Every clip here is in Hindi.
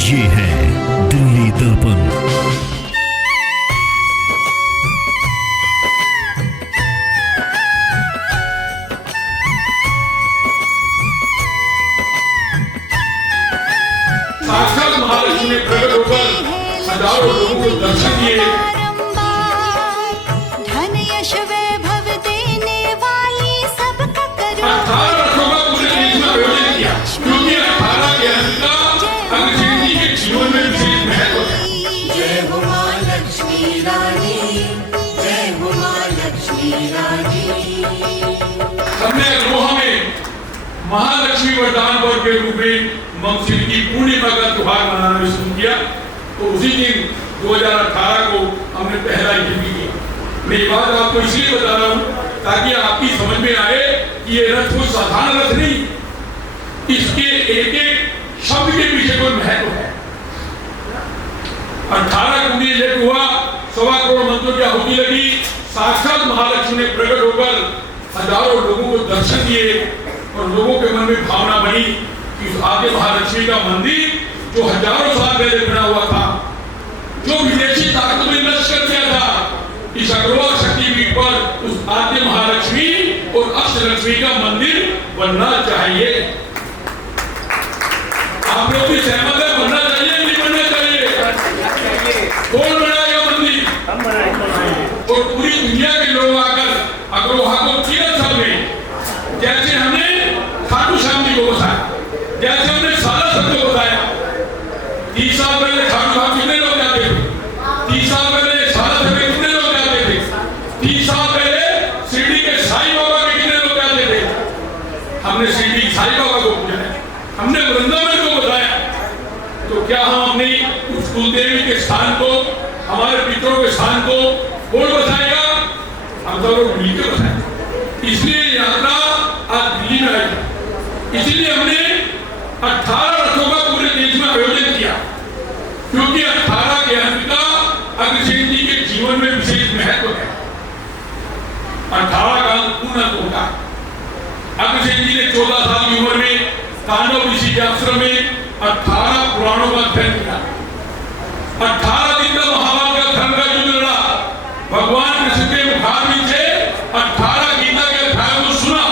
ये है दिल्ली दर्पण। साक्षात महालक्ष्मी ने प्रकट होकर हजारों लोगों को दर्शन दिए। धन यश वैभव देने वाली सबका करो। 18 रथों का पूरे देश में आयोजन किया, क्योंकि 18 के अंक का अग्रसेन जी के जीवन में विशेष महत्व है। जय हो मां लक्ष्मी रानी, जय हो मां लक्ष्मी रानी। हमने अग्रोहा में महालक्ष्मी वरदान पर्व के रूप में मंगसिर की पूर्णिमा का त्योहार मनाना शुरू किया। तो उसी दिन 2018 को हमने पहला यज्ञ किया। मैं ये बात आपको इसलिए बता रहा हूँ ताकि आपकी समझ में आए कि ये रथ कोई साधारण रथ नहीं, इसके एक एक शब्द के पीछे कोई महत्व है। 18 को यज्ञ हुआ, 1.25 करोड़ मंत्रों की आहुति लगी। साक्षात महालक्ष्मी ने प्रकट होकर हजारों लोगों को दर्शन दिए और लोगों के मन में भावना बनी कि आगे महालक्ष्मी का मंदिर जो हजारों साल पहले बना हुआ था, जो विदेशी ताकतों ने नष्ट कर दिया था, इस अग्रवाल शक्तिपीठ पर उस आद्य महालक्ष्मी और अष्टलक्ष्मी का मंदिर बनना चाहिए। आप लोग भी सहमत है? बनना चाहिए नहीं बनना चाहिए? कौन बनाएगा मंदिर? हम बनाएंगे। और पूरी दुनिया के लोग आकर अग्रवाल को 3 साल में, जैसे हमने खाटू श्याम जी को बताया, जैसे हमने सारा सबको बताया, 30 साल पहले खाटू श्याम कितने लोग जाते थे? 30 साल पहले सारा सब कितने लोग जाते थे? 30 साल पहले शिरडी के साईं बाबा के कितने लोग जाते थे? हमने शिरडी साईं बाबा को पूछा, हमने वृंदावन को बताया। तो क्या हम अपनी उस कुलदेवी के स्थान को, हमारे पितरों के स्थान को कौन बताएगा? हम सब लोग मिलकर बताएंगे। इसलिए यात्रा आज दिल्ली में आई। इसीलिए हमने 18 रथों का पूरे देश में आयोजन किया, क्योंकि 18 के अंक का अग्रसेन जी के जीवन में विशेष महत्व है। 18 का अंक पूर्ण अंक होता है। अग्रसेन जी ने 14 साल की उम्र में कांडव ऋषि के आश्रम में 18 पुराणों का अध्ययन किया। 18 दिन का महाभारत का धर्म का युद्ध लड़ा। भगवान कृष्ण के मुखारविंद से 18 गीता के अध्यायों को सुना।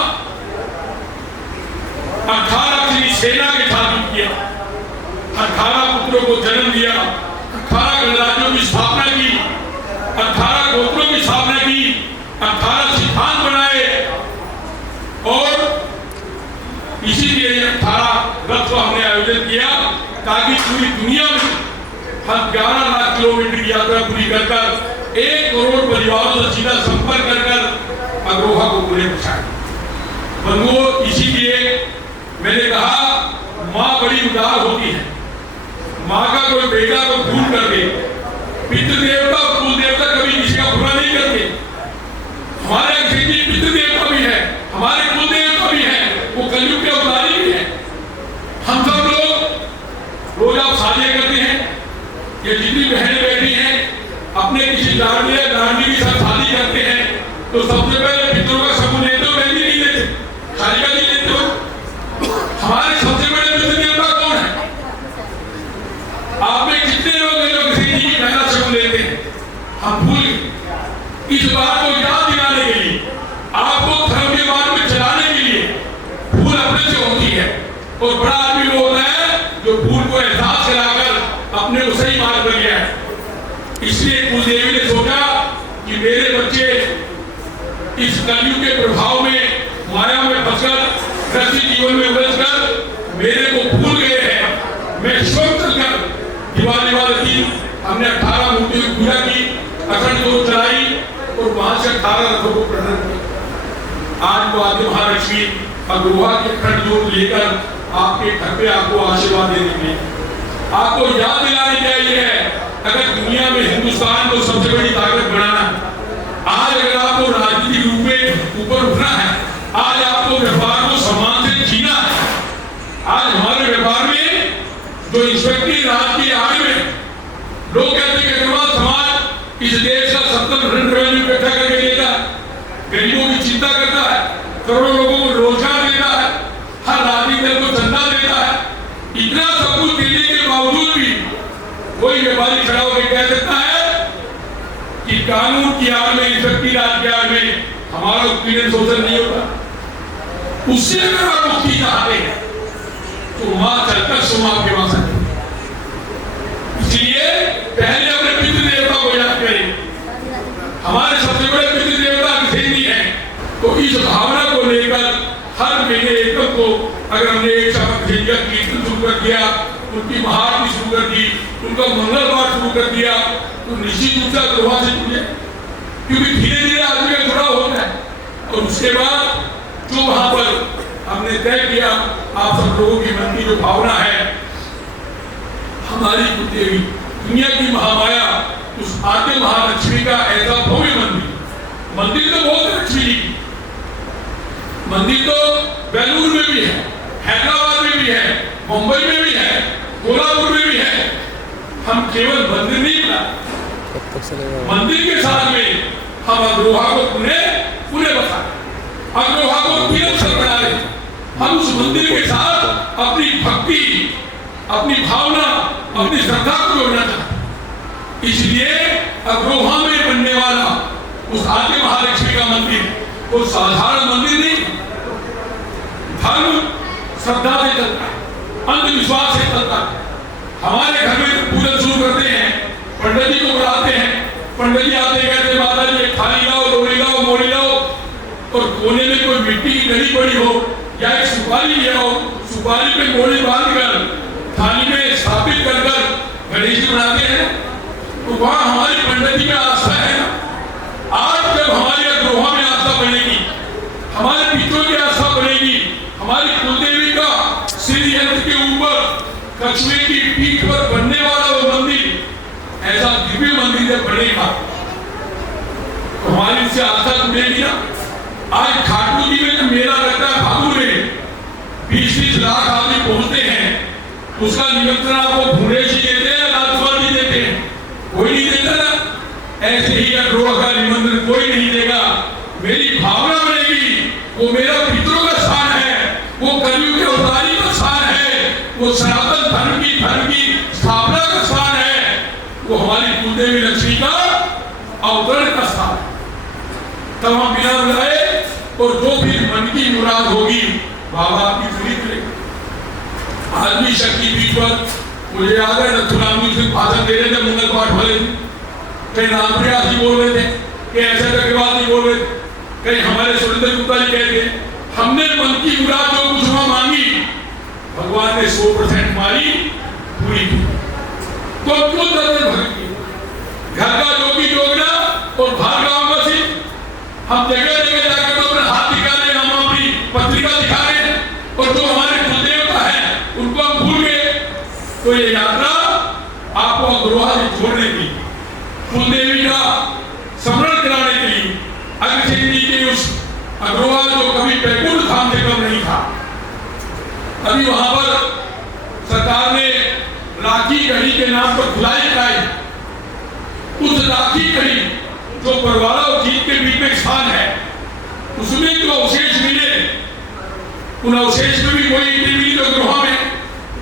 18 की सेना के साथ युद्ध किया। 18 पुत्रों को जन्म दिया। 18 गणराज्यों की स्थापना की। 18 गोत्रों की स्थापना की। 18 सिद्धांत बनाए। और इसीलिए 18 रथ का हमने आयोजन किया, ताकि पूरी दुनिया में हम 11 लाख किलोमीटर की यात्रा पूरी कर 1 करोड़ परिवारों से सीधा संपर्क कर अग्रोहा को पूरे पहुंचाए। बंधुओं, इसीलिए मैंने कहा माँ बड़ी उदार होती है। माँ का कोई बेटा को भूल कर दे, पितृदेवता और कुल देवता कभी किसी का बुरा नहीं करते। हमारे अंग्रेजी पितृदेवता भी है, हमारे कुल देवता भी है, वो कलयुग के अवतारी भी है। हम सब लोग रोज आप शादी करते हैं, ये जितनी बहनें बैठी हैं अपने किसी लाडली या लाडली के साथ शादी करते हैं, तो सबसे पहले पितरों का समूह लेते हो, मेहंदी नहीं लेते, शादी का नहीं लेते हो। हमारे सबसे बड़े पितृ देवता कौन है? आप में कितने लोग हैं जो किसी जी की पहला समूह लेते हैं? हम भूल गए। इस बात को याद दिलाने के लिए, आपको धर्म के मार्ग में चलाने के लिए भूल अपने से होती है। और बड़ा आदमी वो होता है जो भूल को एहसास कराकर अपने को सही मार्ग पर लिया है। इसलिए कुलदेवी ने सोचा कि मेरे बच्चे इस कलयुग के प्रभाव में, माया में फंसकर, गृहस्थी जीवन में उलझकर मेरे को भूल गए हैं। मैं शोक कर दिवाली वाले दिन हमने 18 मूर्तियों की पूजा की, अखंड ज्योत जलाई और वहां से 18 रथों को प्रकट किया। आज वो आदि महालक्ष्मी अग्रोहा की अखंड ज्योत लेकर आपके घर पे आपको आशीर्वाद देने के लिए, आपको याद दिलाने के लिए है, अगर दुनिया में हिंदुस्तान को सबसे बड़ी ताकत बनाना है, आज अगर आपको राजनीतिक रूप में ऊपर उठना है, आज आपको व्यापार को सम्मान से जीना है, आज हमारे व्यापार में जो इंस्पेक्टरी राज की आड़ में लोग कहते हैं कि अग्रवाल समाज इस देश का 70% रेवेन्यू इकट्ठा करके देता है, गरीबों की चिंता करता है, करोड़ों लोगों को रोजगार देता है, हर राजनीतिक दल को चंदा देता है, इतना सब कुछ देने के बावजूद भी कोई व्यापारी खड़ा होकर कह सकता है कि कानून की आड़ में, शक्ति राज की आड़ में हमारा ओपिनियन सोशल नहीं होता। उससे अगर आप मुक्ति चाहते हैं तो वहां चलकर सुम आपके वहां सकते। इसलिए पहले अपने पितृ देवता को याद करें। हमारे सबसे बड़े पितृ देवता किसी है, तो इस भावना को लेकर हर महीने एकम को अगर हमने एक शब्द कीर्तन शुरू कर दिया, उनकी महाआरती शुरू कर दी, उनका मंगल पाठ शुरू कर दिया, तो निश्चित रूप से अग्रवाह से जुड़े, क्योंकि धीरे धीरे आदमी का जुड़ा होता है। और उसके बाद जो वहां पर हमने तय किया, आप सब लोगों की मन की जो भावना है, हमारी देवी दुनिया की महामाया उस आद्य महालक्ष्मी का ऐसा भव्य मंदिर तो बहुत है। लक्ष्मी जी की मंदिर तो बेलूर में भी है, हैदराबाद में भी है, मुंबई में भी है, कोल्हापुर में भी है। हम केवल मंदिर नहीं बना, मंदिर के साथ में हम अग्रोहा को पुनः बता, अग्रोहा को तीर्थस्थल बना रहे। हम उस मंदिर के साथ अपनी भक्ति, अपनी भावना, अपनी श्रद्धा को जोड़ना चाहते। इसलिए अग्रोहा में बनने वाला उस आद्य महालक्ष्मी का मंदिर वो साधारण मंदिर नहीं, धर्म श्रद्धा से चलता है, अंधविश्वास से चलता है। हमारे घर में पूजन शुरू करते हैं, पंडित जी को बुलाते हैं, पंडित जी आते कहते माता जी एक थाली लाओ, लोरी लाओ, मोरी लाओ, और कोने में कोई मिट्टी की गली पड़ी हो या एक सुपारी ले आओ, सुपारी पे मोरी बांधकर थाली में स्थापित कर गणेश जी बनाते हैं। तो वहां हमारी पंडित जी में आस्था है। आज जब हमारी अग्रोहा में आस्था बनेगी, हमारे पितरों की आस्था बनेगी, हमारी कुलदेवी का श्री यंत्र के ऊपर कछुए की पीठ पर बनने वाला वो मंदिर, ऐसा दिव्य मंदिर जब बनेगा तो हमारी इससे आस्था जुड़ेगी ना। आज खाटू जी में जब मेला लगता है भागू में 20-30 लाख आदमी पहुंचते हैं, उसका निमंत्रण आपको भुवनेश जी देते हैं, राजकुमार जी देते हैं, कोई नहीं देता ना। ऐसे ही अग्रोहा का निमंत्रण कोई नहीं देगा। मेरी भावना बनेगी, वो मेरा पितरों का स्थान है, वो कलयुग के अवतारी का स्थान है, वो सनातन धर्म की स्थापना का स्थान है, वो हमारी कुलदेवी लक्ष्मी का अवतरण का स्थान है। तब हम बिना बुलाए और जो भी मन की मुराद होगी बाबा आपकी पूरी करेंगे। आज भी शक्ति पीठ पर मुझे याद है नथुराम जी सिंह भाषण दे रहे थे मंगल पाठ वाले, कहीं रामप्रिया जी बोल रहे थे, कहीं ऐसा अग्रवाल जी बोल रहे थे, कहीं हमारे सुरेंद्र गुप्ता जी कह रहे हमने मन की मुराद जो कुछ मांगी भगवान ने 100% हमारी पूरी की। तो क्यों भक्ति घर का जोगी जोगना और भार्गव का सिंह, हम जगह जगह जाकर तो अपने हाथ दिखा रहे, हम अपनी पत्रिका दिखा रहे, और जो हमारे कुलदेवता है उनको हम भूल गए। तो ये यात्रा आपको अग्रोहा से छोड़ने की, कुलदेवी का स्मरण कराने के लिए, अग्रसेन जी के उस अग्रोहा जो कभी बैकुंठ धाम से कम नहीं था, अभी वहां पर सरकार ने राखी गढ़ी के नाम पर खुदाई कराई। उस राखी गढ़ी जो परवाला और जीत के बीच में स्थान है, उसमें जो अवशेष मिले, उन अवशेष में भी वही ईंटें मिली जो अग्रोहा में,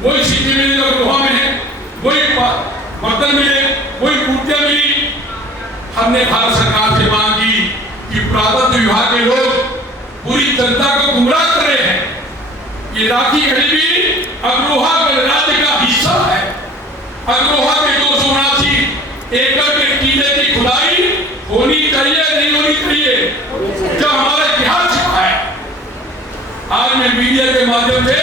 वही सिक्के मिले जो अग्रोहा में है, वही बर्तन मिले, वही मूर्तियां मिली। हमने भारत सरकार से मांग की कि पुरातत्व विभाग के लोग पूरी जनता को गुमराह कर रहे हैं। ये राखी गढ़ी भी अग्रोहा गणराज्य का हिस्सा है। अग्रोहा के 279 एकड़ के टीले की खुदाई होनी चाहिए, नहीं होनी चाहिए, जो हमारा इतिहास छिपा है। आज मैं मीडिया के माध्यम से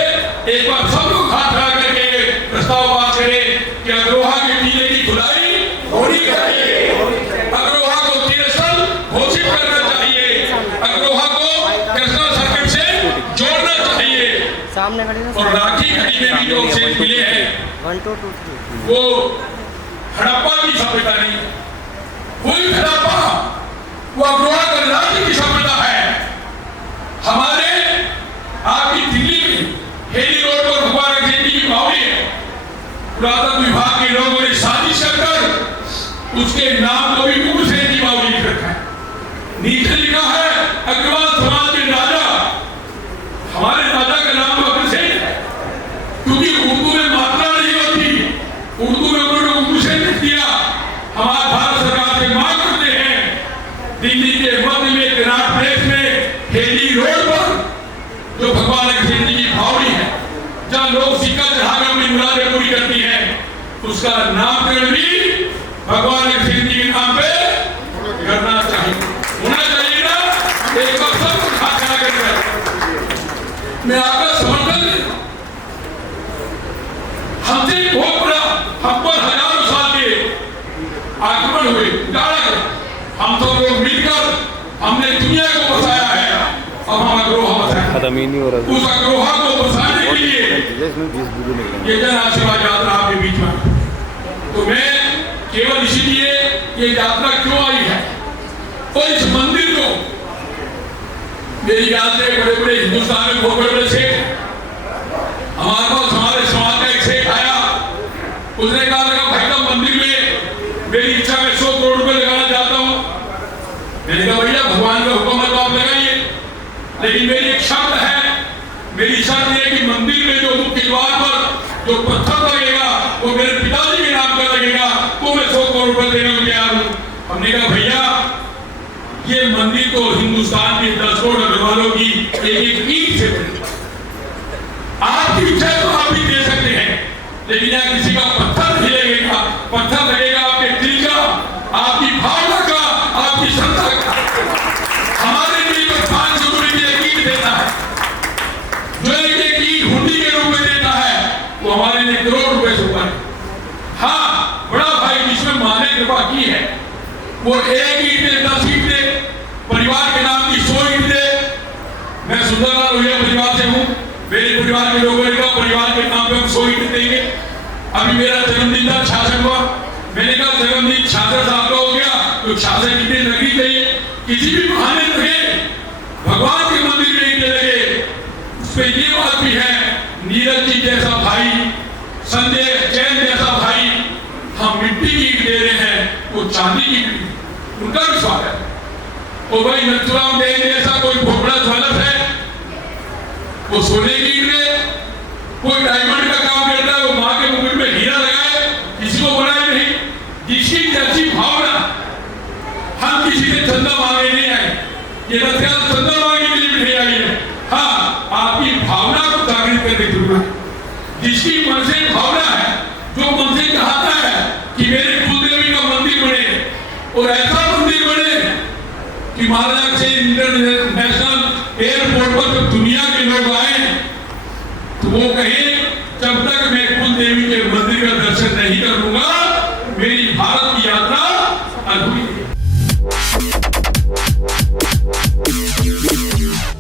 एक बार सब लोग हाथ खड़ा करके प्रस्ताव पास करें कि अग्रोहा के टीले की खुदाई होनी चाहिए, अग्रोहा को तीर्थस्थल घोषित करना चाहिए, अग्रोहा को नेशनल सर्किट से जोड़ना चाहिए। सामने और राखी गढ़ी में भी जो अवशेष मिले हैं 1 2 3 वो हड़प्पा की सभ्यता नहीं, कोई हड़प्पा वो अग्रोहा गणराज्य की सभ्यता है। हमारे आपकी दिल्ली में हेली रोड पर भगवान अग्रसेन जी की बावड़ी है। पुरातत्व विभाग के लोगों ने साजिश कर उसके नाम को भी उग्रसेन जी बावड़ी लिख रखा है। नीचे लिखा है अग्रवाल समाज के राजा, हमारे राजा का नाम तो अग्रसेन है, क्योंकि उर्दू में मात्रा नहीं होती, उर्दू में उग्रसेन उसका नामकरण भी भगवान कृष्ण जी के नाम पे करना चाहिए, होना चाहिए ना। एक बार सब कुछ हाथ खड़ा कर मैं आपका समर्थन देता हूं। हमसे बहुत बड़ा हम पर हजारों साल के आक्रमण हुए, उजाड़ा गया, हम तो लोग मिलकर हमने दुनिया को बसाया है। अब हम अग्रोहा बसाया, खत्म ही नहीं हो रहा। उस अग्रोहा को बसाने के लिए ये जन आशीर्वाद यात्रा आपके बीच में। तो मैं केवल इसीलिए ये यात्रा क्यों आई है, और इस मंदिर को मेरी याद से बड़े बड़े हिंदुस्तान में बहुत बड़े बड़े शेख, हमारे पास हमारे समाज का एक शेख आया, उसने कहा लगा भाई साहब मंदिर में मेरी इच्छा में 100 करोड़ रुपए लगाना चाहता हूँ। मैंने कहा भैया भगवान का हुक्म है तो आप लगाइए, लेकिन मेरी एक शर्त है, मेरी शर्त है कि मंदिर में जो मुख्य द्वार पर जो पत्थर लगेगा वो मेरे पिताजी के नाम का लगेगा, तो मैं 100 करोड़ रुपए देने को तैयार हूँ। हमने कहा भैया ये मंदिर तो हिंदुस्तान के 10 करोड़ रहने वालों की एक ईंट से बनी, आपकी इच्छा तो आप भी दे सकते हैं, लेकिन यहाँ किसी का पत्थर नहीं लगेगा, पत्थर लगेगा आपके दिल का, आपकी भावना का, आपकी श्रद्धा का। हमारे दिल में 500 रुपए की ईंट देता है, जो एक ईंट हुंडी के रूप में देता है, वो हमारे लिए करोड़ रुपए से ऊपर है। हाँ, बड़ा भाई जिसमें माँ ने कृपा की है, वो एक ईंट दे, 10 ईंट दे, परिवार के नाम की 100 ईंट दे। मैं सुंदरलाल लोहिया परिवार से हूँ, मेरे परिवार के लोगों ने कहा परिवार के नाम पे हम 100 ईंट देंगे। अभी मेरा जन्मदिन था 66वां, मैंने कहा जन्मदिन 66 साल का हो गया तो 66 ईंटें लगनी चाहिए, किसी भी बहाने लगे, भगवान के मंदिर में ईंटें लगे। उस पर ये बात भी है, नीरज जी जैसा भाई, संजय जैन जैसा भाई, हम मिट्टी की ईंट दे रहे हैं, वो चांदी की ईंट, उनका विश्वास है। ओ भाई नथुराम जैन जैसा कोई बहुत बड़ा ज्वेलर है, वो सोने की ईंट दे, कोई डायमंड का काम करता है, वो माँ के मुकुट में हीरा लगाए, किसी को बनाए नहीं। जिसकी जैसी भावना, हम किसी से चंदा मांगे नहीं आए, ये रथयात्रा चंदा मांगने के लिए नहीं आई है। हाँ, आपकी भावना को जागृत करने की जरूरत है। जिसकी मन से भावना है, जो मन से चाहता है कि मेरे कुलदेवी का मंदिर बने, और ऐसा मंदिर बने कि महाराज से इंटरनेशनल एयरपोर्ट पर जब दुनिया के लोग आए तो वो कहे जब तक मैं कुल देवी के मंदिर का दर्शन नहीं करूंगा मेरी भारत की यात्रा अधूरी।